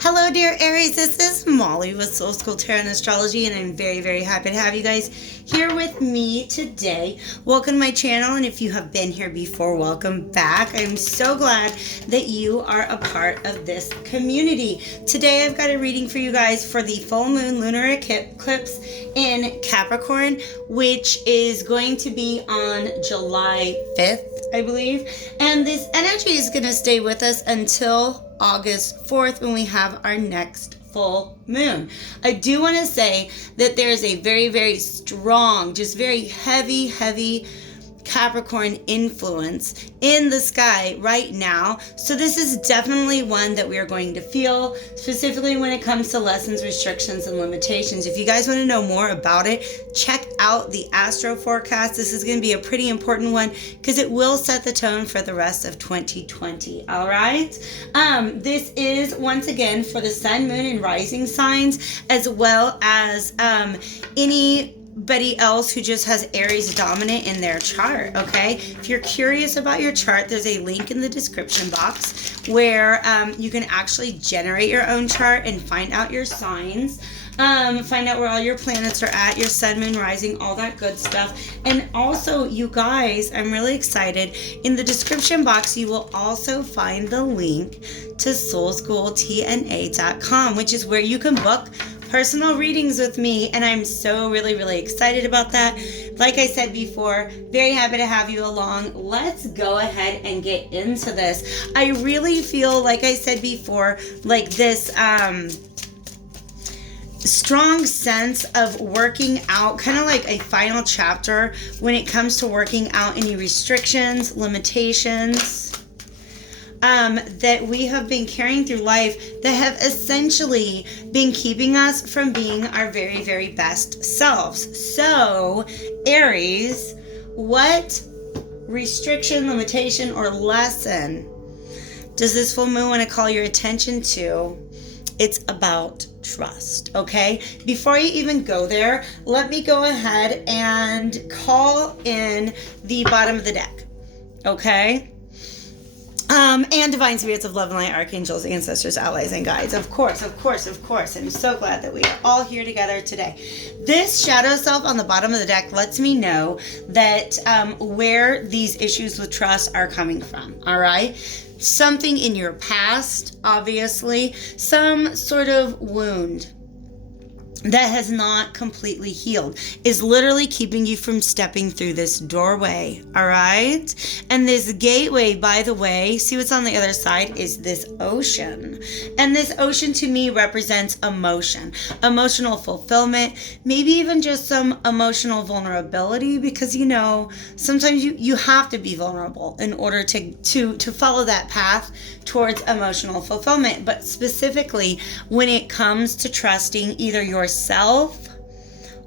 Hello, dear Aries. This is Molly with Soul School Tarot and Astrology, and I'm very, very happy to have you guys here with me today. Welcome to my channel, and if you have been here before, welcome back. I'm so glad that you are a part of this community. Today, I've got a reading for you guys for the full moon lunar eclipse in Capricorn, which is going to be on July 5th, I believe. And this energy is going to stay with us until August 4th when we have our next full moon. I do want to say that there's a very, very strong, just very heavy Capricorn influence in the sky right now. So this is definitely one that we are going to feel, specifically when it comes to lessons, restrictions, and limitations. If you guys want to know more about it, check out the astro forecast. This is going to be a pretty important one because it will set the tone for the rest of 2020. All right. This is once again for the sun, moon, and rising signs, as well as anybody else who just has Aries dominant in their chart, okay? If you're curious about your chart, there's a link in the description box where you can actually generate your own chart and find out your signs. Find out where all your planets are at, your sun, moon, rising, all that good stuff. And also, you guys, I'm really excited. In the description box, you will also find the link to soulschooltna.com, which is where you can book personal readings with me, and I'm so really excited about that. Like I said before, very happy to have you along. Let's go ahead and get into this. I really feel, like I said before, like this strong sense of working out, kind of like a final chapter when it comes to working out any restrictions, limitations that we have been carrying through life that have essentially been keeping us from being our very best selves. So, Aries, what restriction, limitation, or lesson does this full moon want to call your attention to? It's about trust, okay? Before you even go there, let me go ahead and call in the bottom of the deck, okay? And divine spirits of love and light, archangels, ancestors, allies, and guides. Of course. I'm so glad that we are all here together today. This shadow self on the bottom of the deck lets me know that where these issues with trust are coming from, all right? Something in your past, obviously, some sort of wound that has not completely healed is literally keeping you from stepping through this doorway, all right? And this gateway, by the way, see what's on the other side is this ocean. And this ocean to me represents emotion, emotional fulfillment, maybe even just some emotional vulnerability, because, you know, sometimes you have to be vulnerable in order to follow that path towards emotional fulfillment. But specifically when it comes to trusting either yourself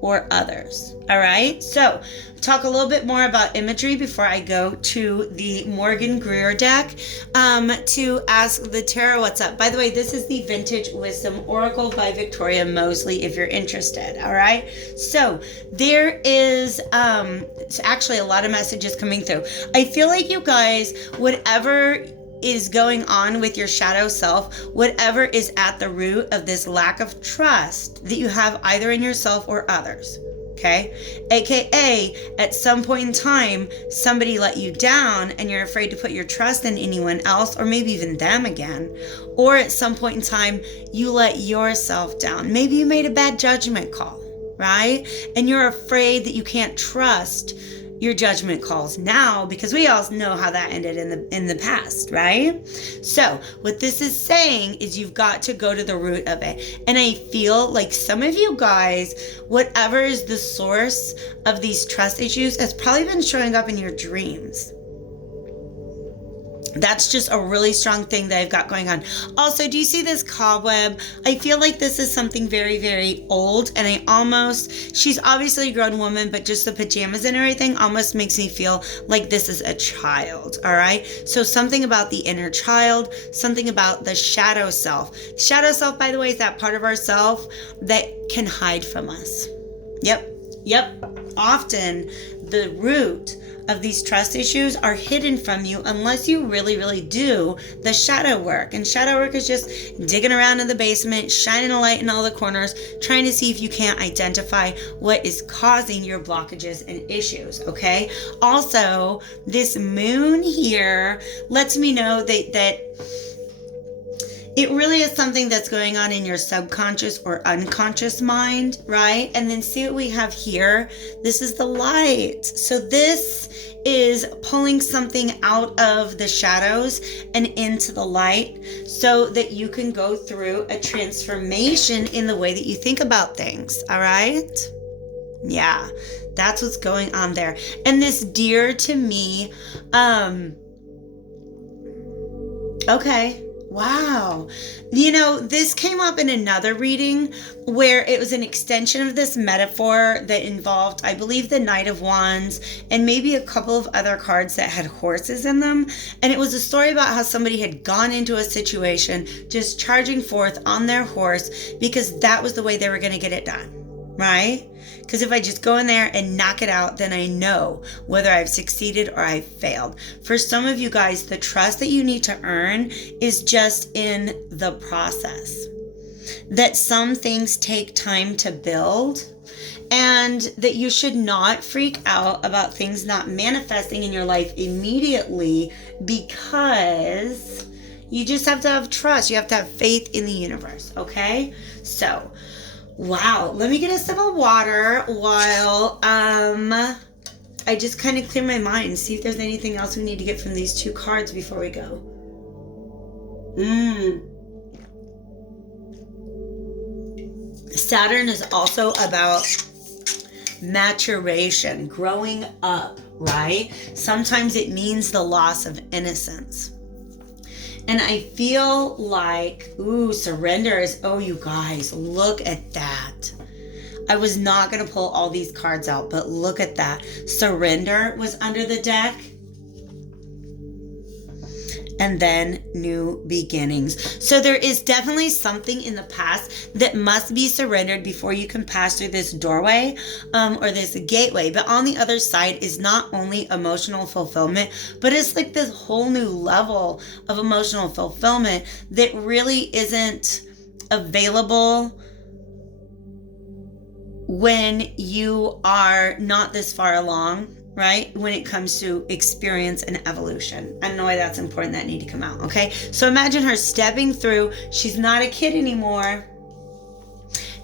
or others. All right. So talk a little bit more about imagery before I go to the Morgan Greer deck to ask the tarot what's up. By the way, this is the Vintage Wisdom Oracle by Victoria Mosley if you're interested. All right. So there is actually a lot of messages coming through. I feel like you guys, whatever is going on with your shadow self, whatever is at the root of this lack of trust that you have either in yourself or others, okay? AKA, at some point in time, somebody let you down and you're afraid to put your trust in anyone else or maybe even them again. Or at some point in time, you let yourself down. Maybe you made a bad judgment call, right? And you're afraid that you can't trust your judgment calls now because we all know how that ended in the past, right? So what this is saying is you've got to go to the root of it. And I feel like some of you guys, whatever is the source of these trust issues, has probably been showing up in your dreams. That's just a really strong thing that I've got going on. Also, do you see this cobweb? I feel like this is something very old, and she's obviously a grown woman, but just the pajamas and everything almost makes me feel like this is a child, all right? So something about the inner child, something about the shadow self. Shadow self, by the way, is that part of ourself that can hide from us. Yep. Often the root of these trust issues are hidden from you unless you really, really do the shadow work. And shadow work is just digging around in the basement, shining a light in all the corners, trying to see if you can't identify what is causing your blockages and issues, okay? Also, this moon here lets me know that it really is something that's going on in your subconscious or unconscious mind, right? And then see what we have here. This is the light. So this is pulling something out of the shadows and into the light so that you can go through a transformation in the way that you think about things, all right? Yeah, that's what's going on there. And this deer to me, okay. Wow. You know, this came up in another reading where it was an extension of this metaphor that involved, I believe, the Knight of Wands and maybe a couple of other cards that had horses in them. And it was a story about how somebody had gone into a situation just charging forth on their horse because that was the way they were going to get it done, right? Because if I just go in there and knock it out, then I know whether I've succeeded or I've failed. For some of you guys, the trust that you need to earn is just in the process. That some things take time to build, and that you should not freak out about things not manifesting in your life immediately, because you just have to have trust. You have to have faith in the universe, okay? So, wow, let me get a sip of water while I just kind of clear my mind and see if there's anything else we need to get from these two cards before we go. Saturn is also about maturation, growing up, right? Sometimes it means the loss of innocence. And I feel like, surrender is, you guys, look at that. I was not going to pull all these cards out, but look at that. Surrender was under the deck. And then new beginnings. So there is definitely something in the past that must be surrendered before you can pass through this doorway or this gateway. But on the other side is not only emotional fulfillment, but it's like this whole new level of emotional fulfillment that really isn't available when you are not this far along, right? When it comes to experience and evolution. I don't know why that's important. That need to come out, okay? So imagine her stepping through. She's not a kid anymore.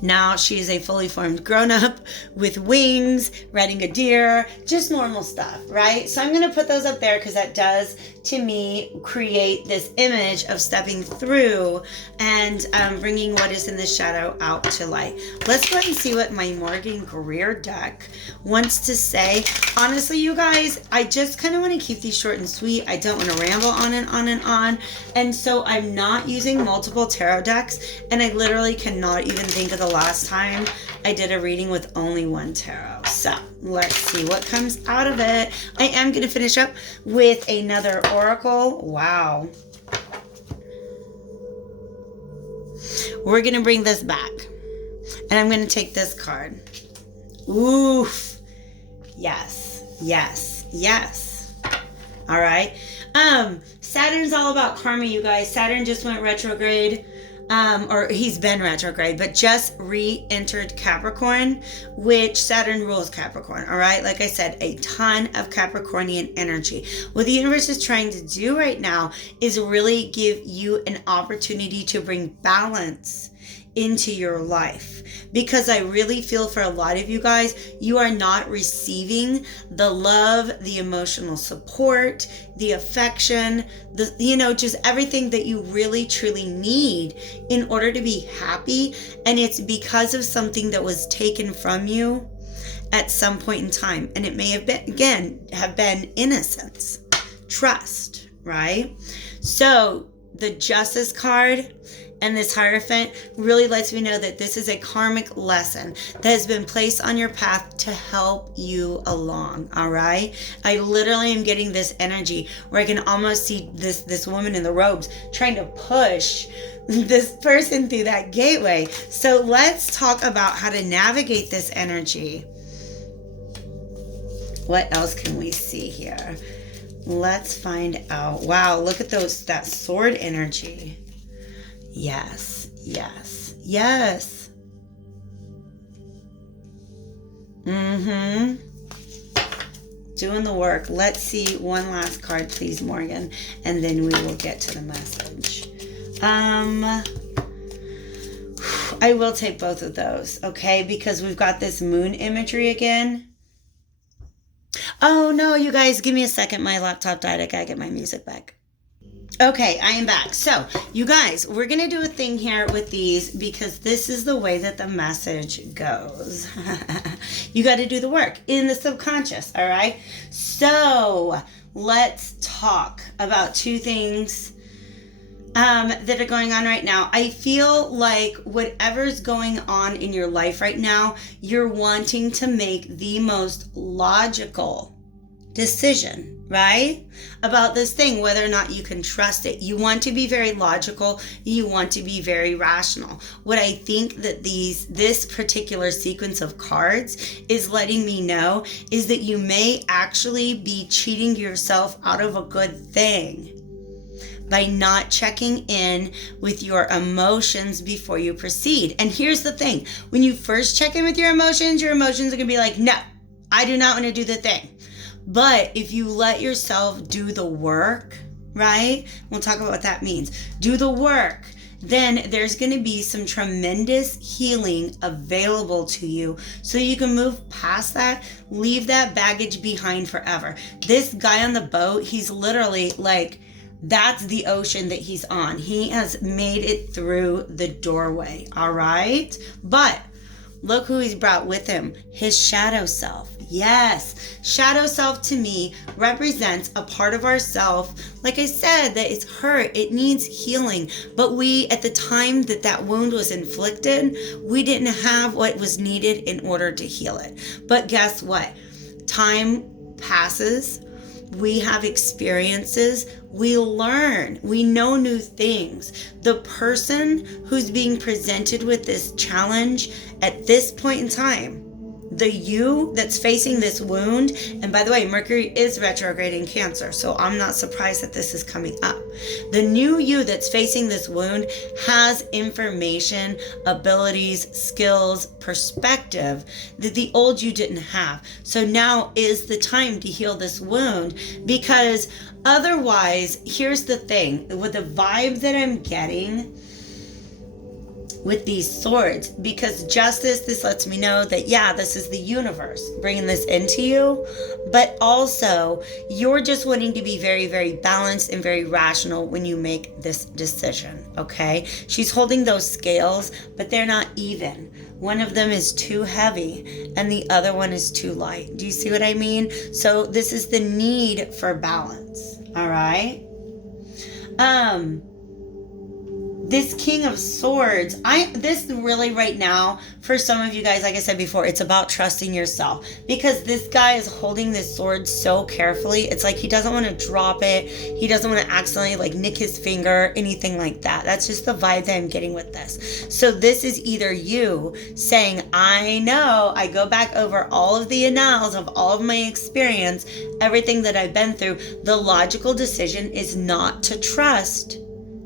Now she is a fully formed grown-up with wings, riding a deer, just normal stuff, right? So I'm going to put those up there because that does, to me, create this image of stepping through and bringing what is in the shadow out to light. Let's go ahead and see what my Morgan Greer deck wants to say. Honestly, you guys, I just kind of want to keep these short and sweet. I don't want to ramble on and on and on. And so I'm not using multiple tarot decks, and I literally cannot even think of the last time I did a reading with only one tarot. So let's see what comes out of it. I am going to finish up with another oracle. Wow. We're going to bring this back. And I'm going to take this card. Oof. Yes. Yes. Yes. All right. Saturn's all about karma, you guys. Saturn just went retrograde. Or he's been retrograde, but just re-entered Capricorn, which Saturn rules Capricorn, all right? Like I said, a ton of Capricornian energy. What the universe is trying to do right now is really give you an opportunity to bring balance into your life, because I really feel for a lot of you guys, you are not receiving the love, the emotional support, the affection, just everything that you really truly need in order to be happy. And it's because of something that was taken from you at some point in time. And it may have been innocence, trust, right? So the Justice card and this Hierophant really lets me know that this is a karmic lesson that has been placed on your path to help you along, all right? I literally am getting this energy where I can almost see this woman in the robes trying to push this person through that gateway. So let's talk about how to navigate this energy. What else can we see here? Let's find out. Wow, look at that sword energy. Yes, yes, yes. Doing the work. Let's see one last card, please, Morgan, and then we will get to the message. I will take both of those, okay? Because we've got this moon imagery again. Oh, no, you guys, give me a second. My laptop died. I gotta get my music back. Okay, I am back. So, you guys, we're going to do a thing here with these because this is the way that the message goes. You got to do the work in the subconscious, all right? So, let's talk about two things that are going on right now. I feel like whatever's going on in your life right now, you're wanting to make the most logical decision, right? About this thing, whether or not you can trust it. You want to be very logical. You want to be very rational. What I think that this particular sequence of cards is letting me know is that you may actually be cheating yourself out of a good thing by not checking in with your emotions before you proceed. And here's the thing. When you first check in with your emotions are going to be like, no, I do not want to do the thing. But if you let yourself do the work, right? We'll talk about what that means. Do the work. Then there's going to be some tremendous healing available to you so you can move past that, leave that baggage behind forever. This guy on the boat, he's literally like, that's the ocean that he's on. He has made it through the doorway, all right? But look who he's brought with him, his shadow self. Yes, shadow self to me represents a part of ourself, like I said, that is hurt. It needs healing. But we, at the time that wound was inflicted, we didn't have what was needed in order to heal it. But guess what? Time passes. We have experiences. We learn. We know new things. The person who's being presented with this challenge at this point in time, the you that's facing this wound, and by the way, Mercury is retrograde in Cancer, so I'm not surprised that this is coming up. The new you that's facing this wound has information, abilities, skills, perspective that the old you didn't have. So now is the time to heal this wound, because otherwise, here's the thing, with the vibe that I'm getting with these swords, because justice, this lets me know that, yeah, this is the universe bringing this into you, but also you're just wanting to be very, very balanced and very rational when you make this decision, okay? She's holding those scales, but they're not even. One of them is too heavy and the other one is too light. Do you see what I mean? So this is the need for balance, all right? This King of Swords, this really right now, for some of you guys, like I said before, it's about trusting yourself, because this guy is holding this sword so carefully. It's like he doesn't want to drop it. He doesn't want to accidentally like nick his finger, anything like that. That's just the vibe that I'm getting with this. So this is either you saying, I know, I go back over all of the annals of all of my experience, everything that I've been through. The logical decision is not to trust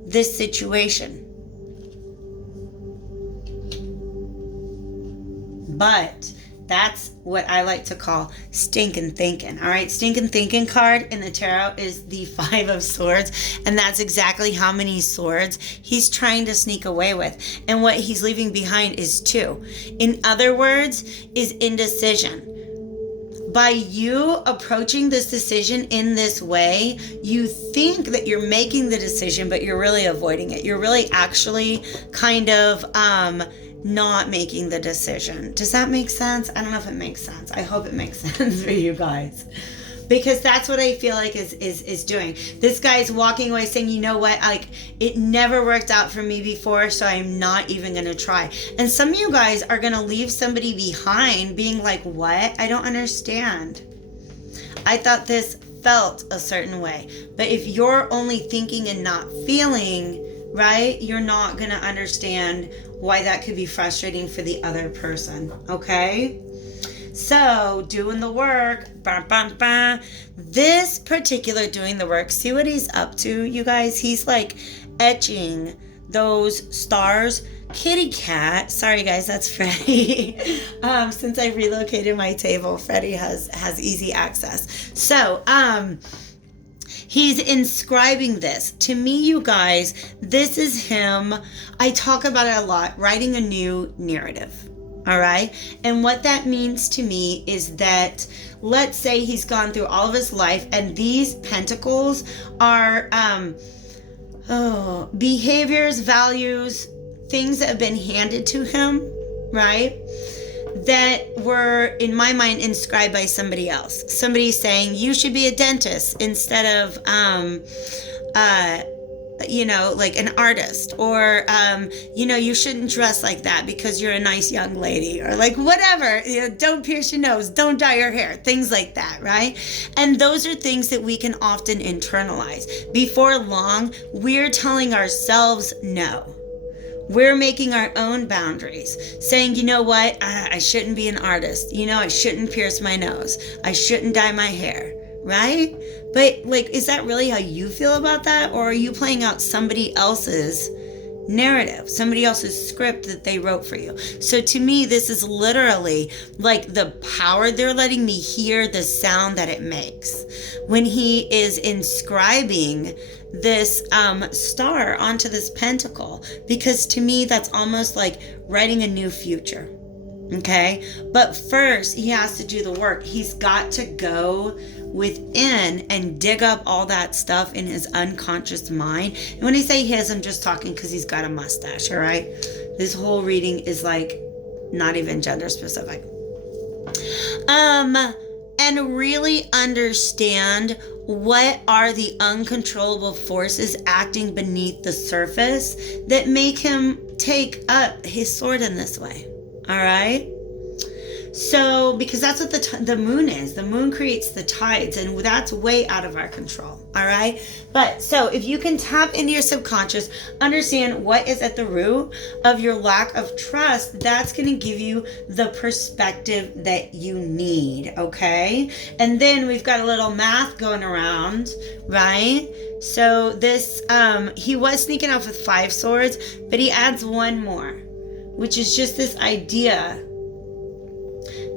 this situation. But that's what I like to call stinking thinking. All right, stinking thinking card in the tarot is the 5 of Swords, and that's exactly how many swords he's trying to sneak away with. And what he's leaving behind is 2. In other words, is indecision. By you approaching this decision in this way, you think that you're making the decision, but you're really avoiding it. You're really actually kind of not making the decision. Does that make sense? I don't know if it makes sense. I hope it makes sense for you guys. Because that's what I feel like is doing. This guy's walking away saying, you know what, like, it never worked out for me before, so I'm not even going to try. And some of you guys are going to leave somebody behind being like, what? I don't understand. I thought this felt a certain way. But if you're only thinking and not feeling, right, you're not going to understand why that could be frustrating for the other person, okay? So, doing the work. Bah, bah, bah. This particular doing the work, see what he's up to, you guys? He's like etching those stars. Kitty cat. Sorry, guys, that's Freddie. Since I relocated my table, Freddie has easy access. So, he's inscribing this. To me, you guys, this is him. I talk about it a lot, writing a new narrative. All right. And what that means to me is that, let's say he's gone through all of his life, and these pentacles are behaviors, values, things that have been handed to him, right? That were, in my mind, inscribed by somebody else. Somebody saying, you should be a dentist instead of, like an artist, or, you shouldn't dress like that because you're a nice young lady, or like whatever, don't pierce your nose, don't dye your hair, things like that, right? And those are things that we can often internalize. Before long, we're telling ourselves no. We're making our own boundaries, saying, you know what, I shouldn't be an artist. I shouldn't pierce my nose. I shouldn't dye my hair, right? But like, is that really how you feel about that? Or are you playing out somebody else's narrative, somebody else's script that they wrote for you? So to me, this is literally like the power. They're letting me hear the sound that it makes when he is inscribing this star onto this pentacle, because to me that's almost like writing a new future. Okay, but first he has to do the work. He's got to go within and dig up all that stuff in his unconscious mind. And when I say his, I'm just talking because he's got a mustache. All right, this whole reading is like not even gender specific. And really understand what are the uncontrollable forces acting beneath the surface that make him take up his sword in this way. All right. So, because that's what the moon is. The moon creates the tides, and that's way out of our control. All right. But so if you can tap into your subconscious, understand what is at the root of your lack of trust, that's going to give you the perspective that you need. Okay. And then we've got a little math going around, right? So this, he was sneaking off with 5 swords, but he adds one more, which is just this idea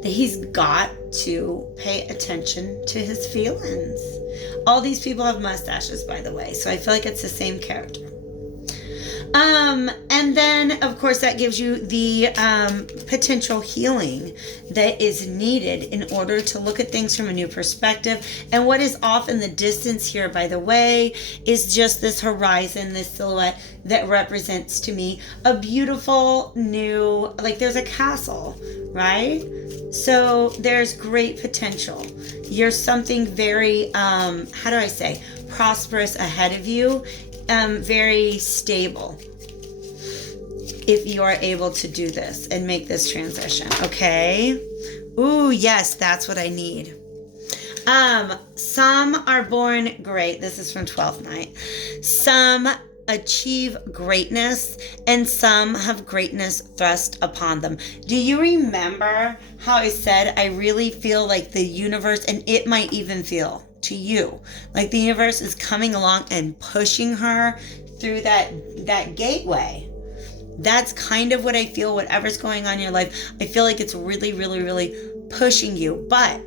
that he's got to pay attention to his feelings. All these people have mustaches, by the way, so I feel like it's the same character. And then, of course, that gives you the potential healing that is needed in order to look at things from a new perspective. And what is off in the distance here, by the way, is just this horizon, this silhouette that represents to me a beautiful new, like there's a castle, right? So there's great potential. You're something very, how do I say, prosperous ahead of you. Very stable if you are able to do this and make this transition. Okay. Ooh, yes, that's what I need. Some are born great. This is from 12th night. Some achieve greatness, and some have greatness thrust upon them. Do you remember how I said I really feel like the universe, and it might even feel to you like the universe is coming along and pushing her through that gateway? That's kind of what I feel. Whatever's going on in your life, I feel like it's really, really, really pushing you. But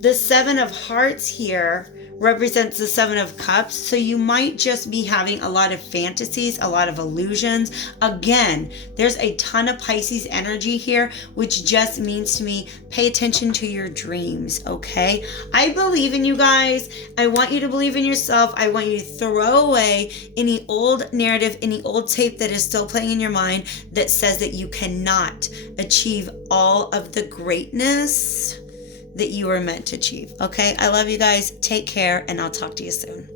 the 7 of Hearts here represents the 7 of Cups. So you might just be having a lot of fantasies, a lot of illusions. Again, there's a ton of Pisces energy here, which just means to me, pay attention to your dreams, okay? I believe in you guys. I want you to believe in yourself. I want you to throw away any old narrative, any old tape that is still playing in your mind that says that you cannot achieve all of the greatness that you were meant to achieve. Okay, I love you guys. Take care, and I'll talk to you soon.